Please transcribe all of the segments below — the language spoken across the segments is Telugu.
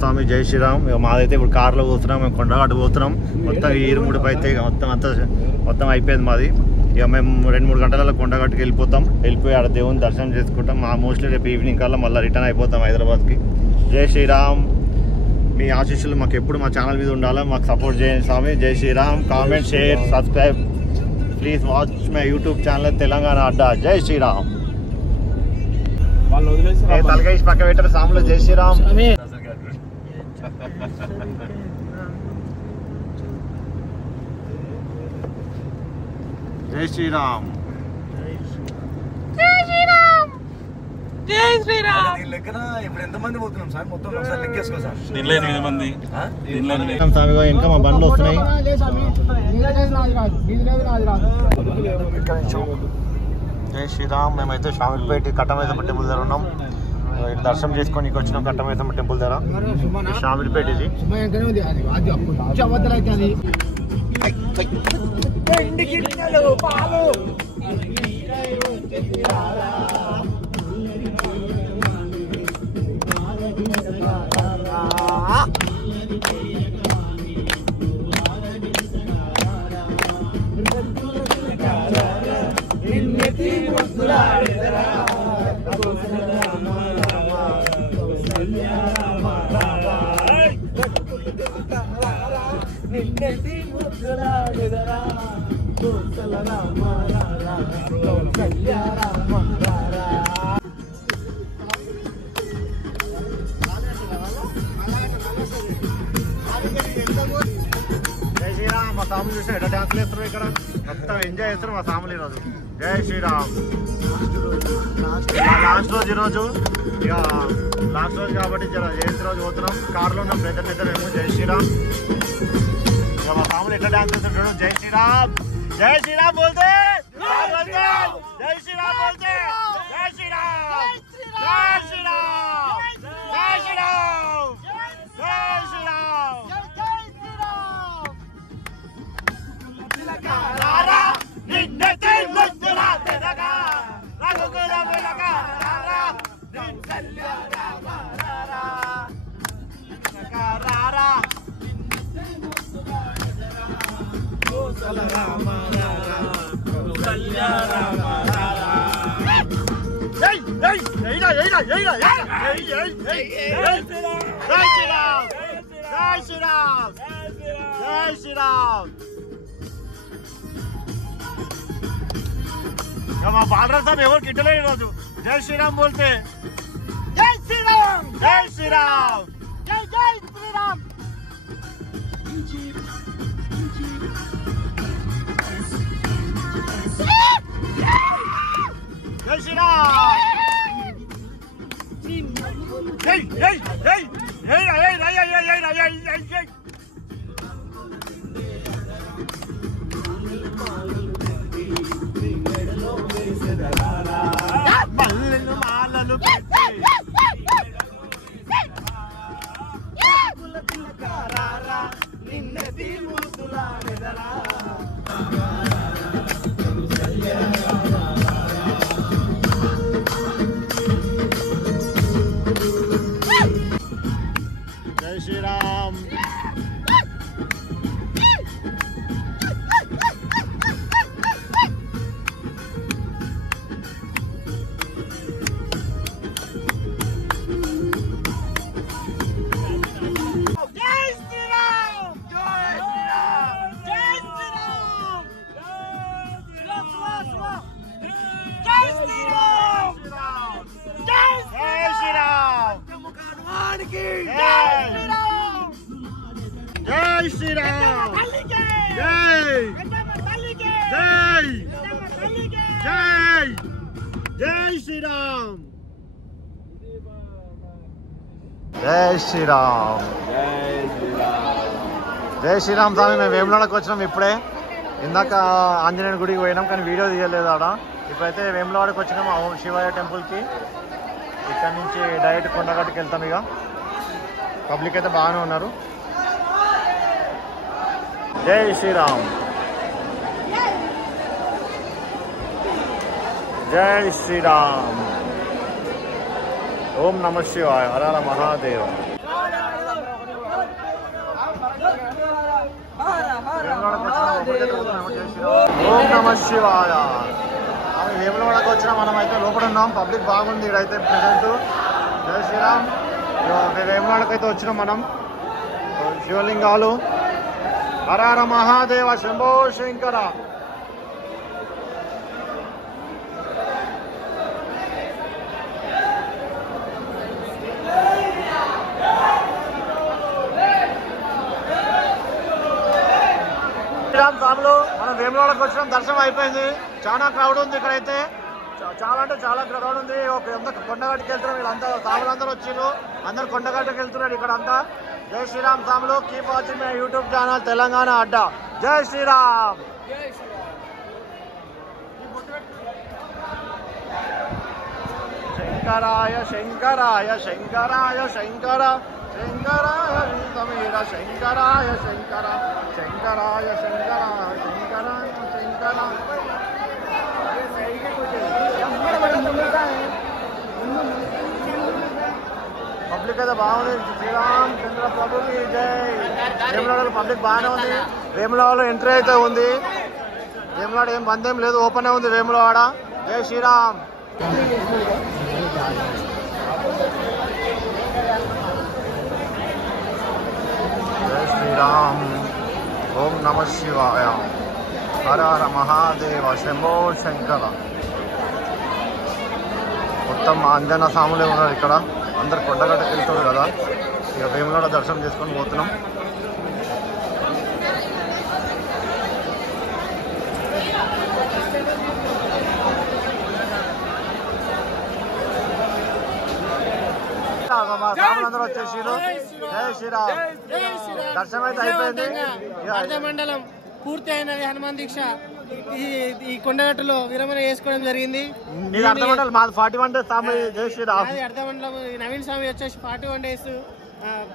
స్వామి, జై శ్రీరామ్. మాదైతే ఇప్పుడు కార్లో పోతున్నాం, మేము కొండగట్టు పోతున్నాం. మొత్తం ఈ ఇరుముడిపై అయితే మొత్తం అయిపోయింది మాది. ఇక మేము 2-3 గంటలలో కొండగట్టుకి వెళ్ళిపోయి ఆడ దేవుని దర్శనం చేసుకుంటాం. మోస్ట్లీ రేపు ఈవినింగ్ కల్లా మళ్ళీ రిటర్న్ అయిపోతాం హైదరాబాద్కి. జై శ్రీరామ్. మీ ఆశీస్సులు మాకు ఎప్పుడు మా ఛానల్ మీద ఉండాలి, మాకు సపోర్ట్ చేయండి స్వామి. జై Sriram. Comment, share, subscribe. Please watch my YouTube channel Telangana Adda. జై శ్రీరామ్. తలకేసి పక్క పెట్టారు సాములు. జై శ్రీరామ్. జై శ్రీరామ్. జై శ్రీరామ్. లెక్కన ఇప్పుడు ఎంతమంది పోతున్నాం సార్? మొత్తం ఒకసారి లెక్కేసుకో సార్. 8 మంది. ఇంకా మా బండ్లు వస్తున్నాయి. జై శ్రీరామ్. మేమైతే షామిల్పేట కట్టమైసమ్మ టెంపుల్ దగ్గర ఉన్నాం. దర్శనం చేసుకొని వచ్చినాం కట్టమైసమ్మ టెంపుల్ దగ్గర. షామిల్పేట ఇది. జై శ్రీరామ్. మా సాములు చూసిన ఎట్లా డాన్స్లు వేస్తారు ఇక్కడ, మొత్తం ఎంజాయ్ చేస్తారు మా సాములు ఈరోజు. జై శ్రీరామ్. లాస్ట్ రోజు ఈరోజు, ఇక లాస్ట్ రోజు కాబట్టి జయంతి రోజు పోతున్నాం. కార్లో ఉన్నాం పెద్ద మేము. జై శ్రీరామ్. ఇక మా సాములు ఎట్లా డాన్స్ చేస్తుంటాడు. జై శ్రీరామ్. జై శ్రీరామ్ బోల్తే, జై శ్రీరామ్ బోల్తే, జై శ్రీరామ్, జై శ్రీరామ్, జై శ్రీరామ్, జై శ్రీరామ్. మా బాలరాజ్ సాబ్ ఎవరికి ఇట్టలేదు ఈరోజు. జై శ్రీరామ్ బోల్తే. జై శ్రీరామ్. జై శ్రీరామ్. జై జై శ్రీరామ్. జై శ్రీరామ్. జై జై జై జై జై జై. మల్లెలు మాలలు నిన్నది ముద్దులాడెదరా. జై శ్రీరామ్. జై శ్రీరామ్. జై జై జై జై శ్రీరామ్. జై శ్రీరామ్. జై శ్రీరామ్ స్వామి. మేము వేములవాడకి వచ్చినాం ఇప్పుడే. ఇందాక ఆంజనేయుని గుడికి పోయినాం కానీ వీడియో తీయలేదు ఆడ. ఇప్పుడైతే వేములవాడకి వచ్చినాం శివయ్య టెంపుల్కి. ఇక్కడ నుంచి డైరెక్ట్ కొండగట్టుకి వెళ్తాం. ఇక పబ్లిక్ అయితే బాగానే ఉన్నారు. జై శ్రీరామ్. జై శ్రీరామ్. ఓం నమ శివాయ. హర హర మహాదేవ. ఓం నమ శివాయ. వేములవాడకు వచ్చిన మనం అయితే లోపల ఉన్నాం. పబ్లిక్ బాగుంది ఇక్కడైతే ప్రెసెంట్. జై శ్రీరామ్. వేములవాడకు అయితే వచ్చినాం మనం. శివలింగాలు. హర హర మహాదేవ శంభో శంకర. శ్రీరామ్ స్వాములు మనం వేములవాడకు వచ్చినాం. దర్శనం అయిపోయింది. చాలా క్రౌడ్ ఉంది ఇక్కడైతే. చాలా అంటే చాలా క్రౌడ్ ఉంది. కొండగట్టుకి వెళ్తున్నారు వీళ్ళంతా. స్వాములందరూ వచ్చిండ్రు. అందరు కొండగట్టుకు వెళ్తున్నారు ఇక్కడ అంతా. జై శ్రీరామ్ స్వాములు. Keep watching my YouTube channel Telangana Adda. జై శ్రీరామ్. శంకరాయ శంకరాయ శంకరాయ శంకర శంకరాయ సమీర శంకరాయ శంకర శంకరాయ శంకరాయ శంకరాయ శంకర. పబ్లిక్ అయితే బాగుంది. శ్రీరామ్ చంద్ర ప్రభుకి జై. వేములవాడలో పబ్లిక్ బాగానే ఉంది. వేములవాడలో ఎంట్రీ అయితే ఉంది. వేములవాడ ఏం బంద్ ఏం లేదు, ఓపెన్ ఉంది వేములవాడ. జై శ్రీరామ్. జై శ్రీరామ్. ఓం నమ శివాయ. హర హర మహాదేవ శంభో శంకర. మొత్తం అంజన సాములే ఉన్నారు ఇక్కడ. అందరు కొండగట్టకి వెళ్తుంది కదా. ఇక వేములవాడ దర్శనం చేసుకొని పోతున్నాం. సాములందరూ వచ్చేసి జై శ్రీరామ్. దర్శనం అయితే అయిపోయింది. మండలం పూర్తి అయినది. హనుమాన్ దీక్ష ఈ కొండగట్టులో విరమణ చేసుకోవడం జరిగింది. అర్ధమండలం మాది 41 days స్వామి. జై శ్రీరామ్. అర్ధమండలం నవీన్ స్వామి వచ్చేసి 41 days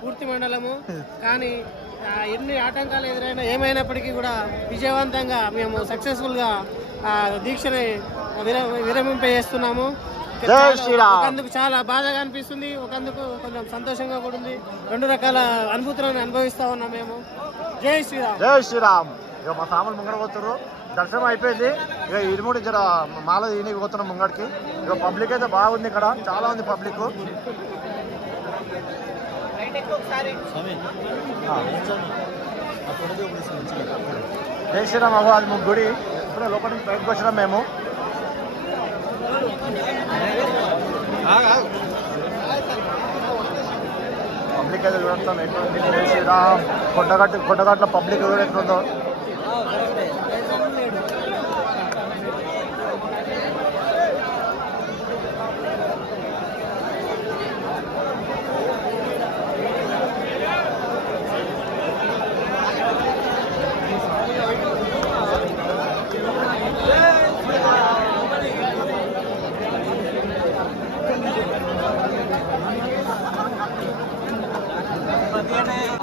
పూర్తి మండలము. కానీ ఎన్ని ఆటంకాలు ఎదురైనా ఏమైనప్పటికీ కూడా విజయవంతంగా మేము సక్సెస్ఫుల్ గా దీక్షని విరమింపజేస్తున్నాము. ఒకందుకు చాలా బాధగా అనిపిస్తుంది, ఒకందుకు కొంచెం సంతోషంగా కూడా ఉంది. రెండు రకాల అనుభూతులను అనుభవిస్తా ఉన్నాం మేము. జై శ్రీరామ్. జై శ్రీరామ్. ఇక మా సాములు ముంగడ పోతున్నారు. దర్శనం అయిపోయింది. ఇక ఇరుముడి జర మాల ఈయనకి పోతున్నాం ముంగడికి. ఇక పబ్లిక్ అయితే బాగుంది ఇక్కడ. చాలా ఉంది పబ్లిక్. జై శ్రీరామ్. అవ్వ అది గుడి. ఇప్పుడే లోపల నుంచి బయటకు వచ్చినాం మేము. పబ్లిక్ అయితే చూడతాం ఎట్లుంది. జై శ్రీరామ్. కొండగట్ల పబ్లిక్ కూడా ఎట్లుందో.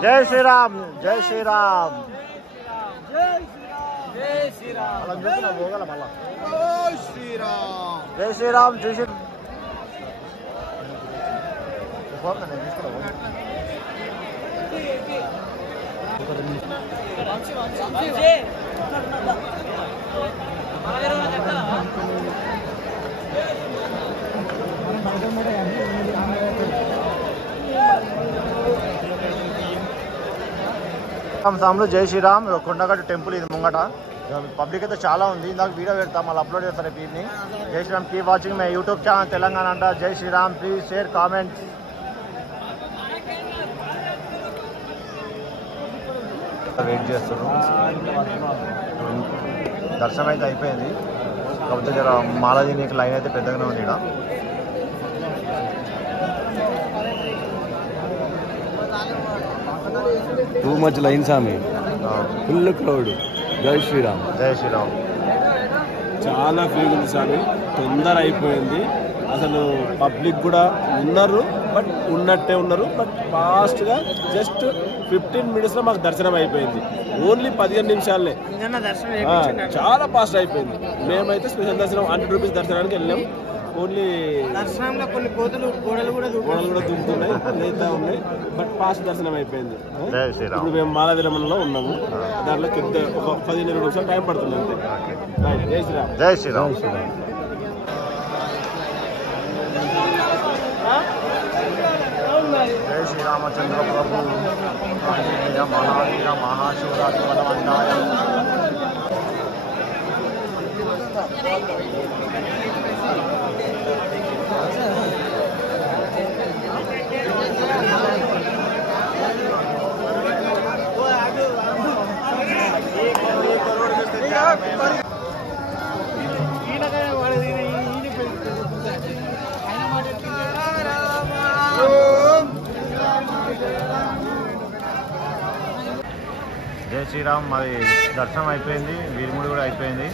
జై శ్రీరామ్. జై శ్రీరామ్. అలా చూస్తున్నా పోగల మళ్ళా. జై శ్రీరామ్. జై శ్రీరామ్. నేను తీసుకున్నా. సాములు జై శ్రీరామ్. కొండగట్టు టెంపుల్ ఇది ముంగట. పబ్లిక్ అయితే చాలా ఉంది. ఇందాక వీడియో పెడతాం, మళ్ళీ అప్లోడ్ చేస్తారు ఈవినింగ్. జై Shriram. Keep watching my YouTube channel Telangana అంట. జై Shriram. Please share comments. Wait చేస్తున్నాం. దర్శనం అయితే అయిపోయింది. కాకపోతే జర మాలాజీ నీకు లైన్ అయితే పెద్దగానే ఉంది ఇక్కడ. టూ మచ్ లైన్ సామి. Full crowd. జై శ్రీరామ్. జై శ్రీరామ్. చాలా ఫీల్ ఉంది సామి. తొందర అయిపోయింది. అసలు పబ్లిక్ కూడా ఉన్నారు, బట్ ఉన్నట్టే ఉన్నారు. బట్ ఫాస్ట్గా జస్ట్ 15 minutes మాకు దర్శనం అయిపోయింది. ఓన్లీ 15 నిమిషాలనే చాలా ఫాస్ట్ అయిపోయింది. మేమైతే స్పెషల్ దర్శనం 100 రూపీస్ దర్శనానికి వెళ్ళాం. ఓన్లీ దర్శనంలో కొన్ని కోతులు గోడలు కూడా దూకుతున్నాయి, లేదా ఉన్నాయి. బట్ ఫాస్ట్ దర్శనం అయిపోయింది. జై శ్రీరామ్. ఇప్పుడు మేము మాల విరమణలో ఉన్నాము. దాంట్లో ఒక 15-20 నిమిషాలు టైం పడుతుంది అంతే. జై శ్రీరామ్. జై శ్రీరామ్. జై శ్రీరామచంద్ర ప్రభు ఆంజనేయ మహావీర మహాశివరాత్రి బలవంతాయ. జై శ్రీరామ్. మరి దర్శనం అయిపోయింది, వీరిముడి కూడా అయిపోయింది.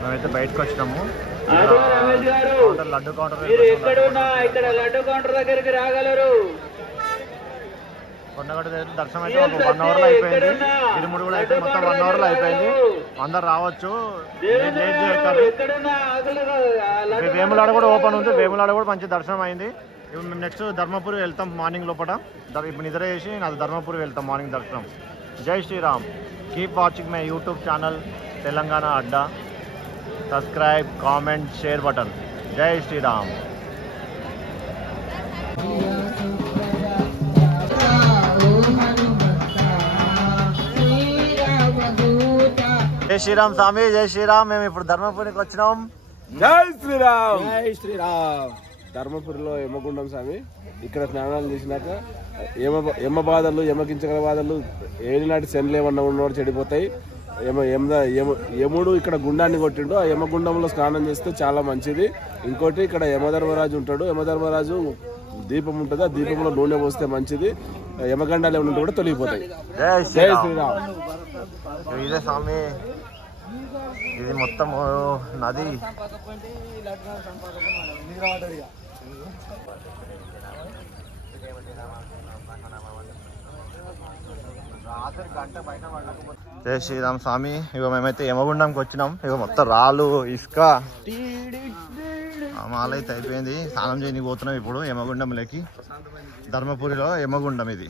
మేమైతే బయటకు వచ్చినాము. లడ్డు కౌంటర్ దగ్గరికి రాగలరు. కొండగట్టు దగ్గర దర్శనం అయితే ఒక 1 అవర్లో అయిపోయింది. వీరిముడి కూడా అయిపోయింది. మొత్తం 1 అవర్లో అయిపోయింది. అందరు రావచ్చు, లేట్ చేయకండి. వేములాడ కూడా ఓపెన్ ఉంది. వేములాడ కూడా మంచి దర్శనం అయింది. ఇప్పుడు నెక్స్ట్ ధర్మపురి వెళ్తాం మార్నింగ్ లోపల. ఇప్పుడు నిద్ర చేసి అది ధర్మపురి వెళ్తాం మార్నింగ్ దర్శనం. జై Shriram. Keep watching my YouTube channel Telangana Adda. Subscribe, comment, share button. జై శ్రీరామ్. జై శ్రీరామ్ స్వామి. జై శ్రీరామ్. మేము ఇప్పుడు ధర్మపురికి వచ్చినాం. జై శ్రీరామ్. జై శ్రీరామ్. ధర్మపురిలో యమగుండం స్వామి. ఇక్కడ స్నానాలు చేసినాక యమ బాధలు, యమకించగల బాధలు, ఏలినాటి శనులు ఏమన్నా ఉన్నవాడు చెడిపోతాయి. యముడు ఇక్కడ గుండాన్ని కొట్టిండు. ఆ యమగుండంలో స్నానం చేస్తే చాలా మంచిది. ఇంకోటి ఇక్కడ యమధర్మరాజు ఉంటాడు. యమధర్మరాజు దీపం ఉంటుంది. ఆ దీపంలో నూనె పోస్తే మంచిది. యమగండాలు ఏమన్నా కూడా తొలగిపోతాయి. జై జై శ్రీరామ్. ఇదే స్వామి. ఇది మొత్తం నది. జై శ్రీరామ్ స్వామి. ఇగో మేమైతే యమగుండంకి వచ్చినాం. ఇగో మొత్తం రాళ్ళు, ఇసుక, మాల అయితే అయిపోయింది. స్నానం చేయని పోతున్నాం ఇప్పుడు యమగుండంలోకి. ధర్మపురిలో యమగుండం ఇది.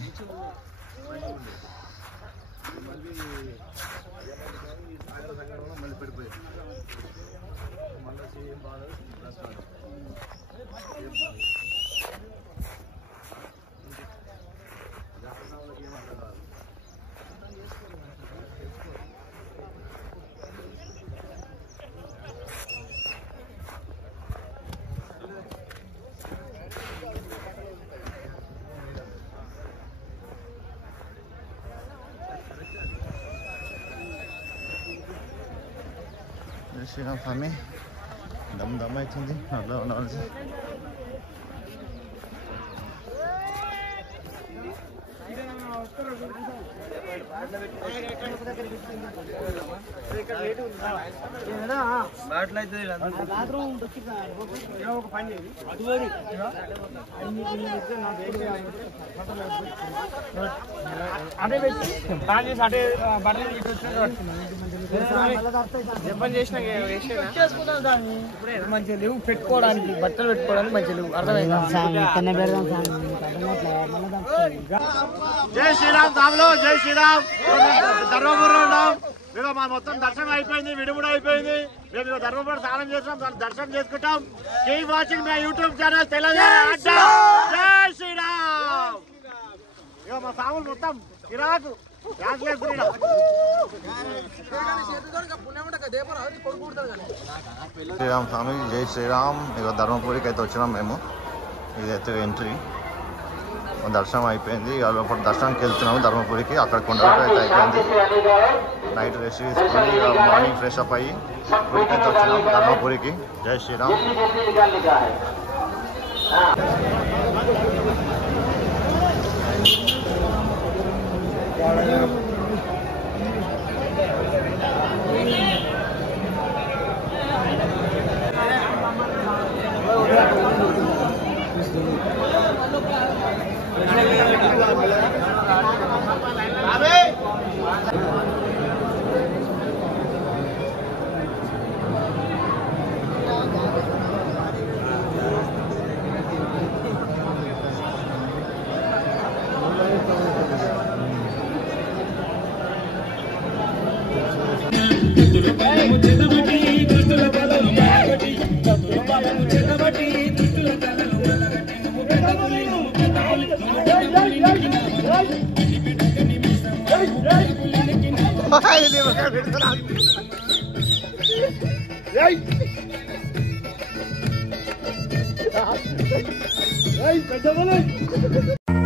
శ్రీరామ్ స్వామి. దమ్ అవుతుంది. అట్లా ఉండవలసి. మంచిగా లేవు పెట్టుకోవడానికి, బట్టలు పెట్టుకోవడానికి మంచిగా లేవు. అర్థమైంది. జై శ్రీరామ్ స్వాములు. జై శ్రీరామ్. ధర్మపురం ఉన్నాం. మేము మా మొత్తం దర్శనం అయిపోయింది, విడుముడు అయిపోయింది. మేము ధర్మపురం స్నానం చేస్తాం, దర్శనం చేసుకుంటాం. Keep watching my YouTube channel Telangana Adda. జై శ్రీరామ్. ఇక మా స్వాములు మొత్తం ఇరాకు శ్రీరామ్ స్వామి. జై శ్రీరామ్. ఇక ధర్మపురికి అయితే వచ్చినాం మేము. ఇదైతే ఎంట్రీ. దర్శనం అయిపోయింది. ఇక లోపల దర్శనానికి వెళ్తున్నాము ధర్మపురికి. అక్కడ కొండగట్టు అయితే అయిపోయింది. నైట్ రెస్ట్ తీసుకొని ఇక మార్నింగ్ ఫ్రెష్ అప్ అయ్యి గుడికి అయితే వచ్చినాం ధర్మపురికి. జై శ్రీరామ్. పెద్ద